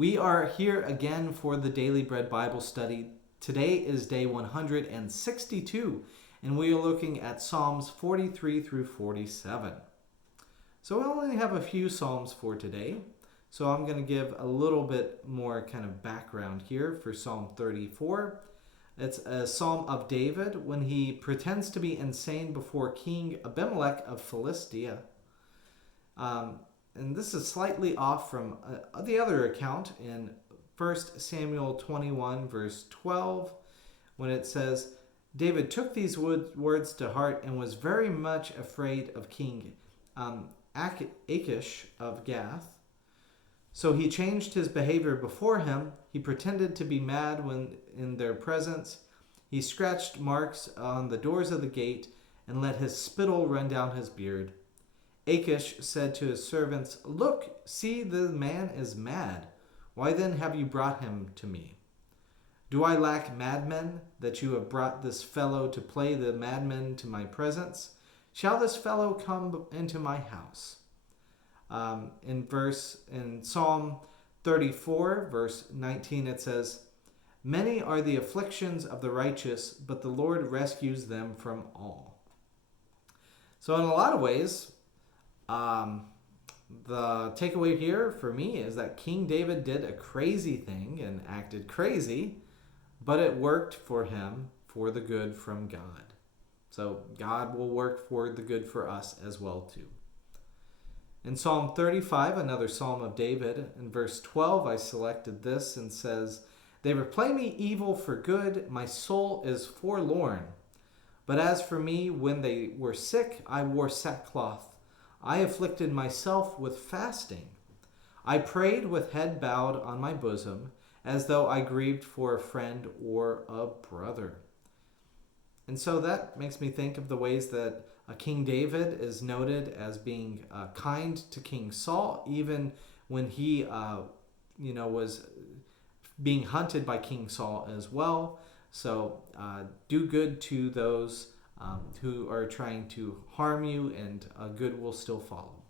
We are here again for the Daily Bread Bible study. Today is day 162, and we are looking at Psalms 43 through 47. So we only have a few Psalms for today, so I'm going to give a little bit more kind of background here for Psalm 34. It's a Psalm of David when he pretends to be insane before King Abimelech of Philistia. And this is slightly off from the other account in 1 Samuel 21, verse 12, when it says, David took these words to heart and was very much afraid of King Achish of Gath. So he changed his behavior before him. He pretended to be mad when in their presence. He scratched marks on the doors of the gate and let his spittle run down his beard. Achish said to his servants, Look, see, the man is mad. Why then have you brought him to me? Do I lack madmen, that you have brought this fellow to play the madman to my presence? Shall this fellow come into my house? In Psalm 34, verse 19, it says, Many are the afflictions of the righteous, but the Lord rescues them from all. So in a lot of ways, the takeaway here for me is that King David did a crazy thing and acted crazy, but it worked for him for the good from God. So God will work for the good for us as well too. In Psalm 35, another Psalm of David, in verse 12, I selected this and says, They replay me evil for good, my soul is forlorn. But as for me, when they were sick, I wore sackcloth. I afflicted myself with fasting. I prayed with head bowed on my bosom, as though I grieved for a friend or a brother. And so that makes me think of the ways that King David is noted as being kind to King Saul, even when he was being hunted by King Saul as well. So do good to those who are trying to harm you, and good will still follow.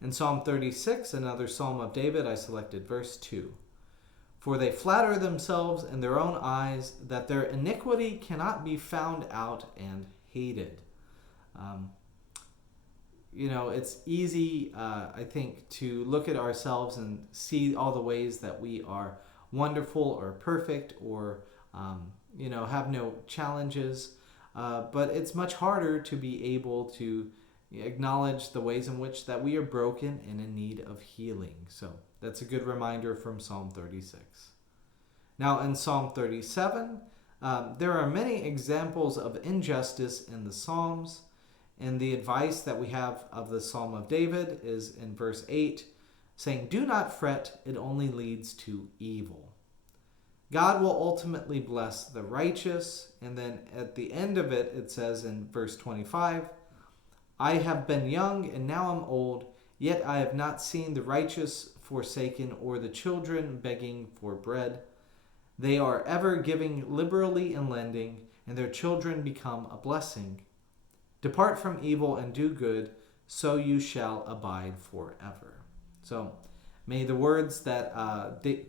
In Psalm 36, another Psalm of David, I selected verse 2. For they flatter themselves in their own eyes that their iniquity cannot be found out and hated. It's easy, I think, to look at ourselves and see all the ways that we are wonderful or perfect or, have no challenges. But it's much harder to be able to acknowledge the ways in which that we are broken and in need of healing. So that's a good reminder from Psalm 36. Now in Psalm 37, there are many examples of injustice in the Psalms. And the advice that we have of the Psalm of David is in verse 8, saying, Do not fret, it only leads to evil. God will ultimately bless the righteous. And then at the end of it, it says in verse 25, I have been young and now I'm old, yet I have not seen the righteous forsaken or the children begging for bread. They are ever giving liberally and lending, and their children become a blessing. Depart from evil and do good, so you shall abide forever. So may the words that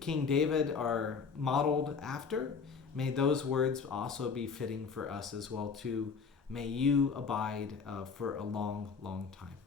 King David are modeled after, may those words also be fitting for us as well too. May you abide for a long, long time.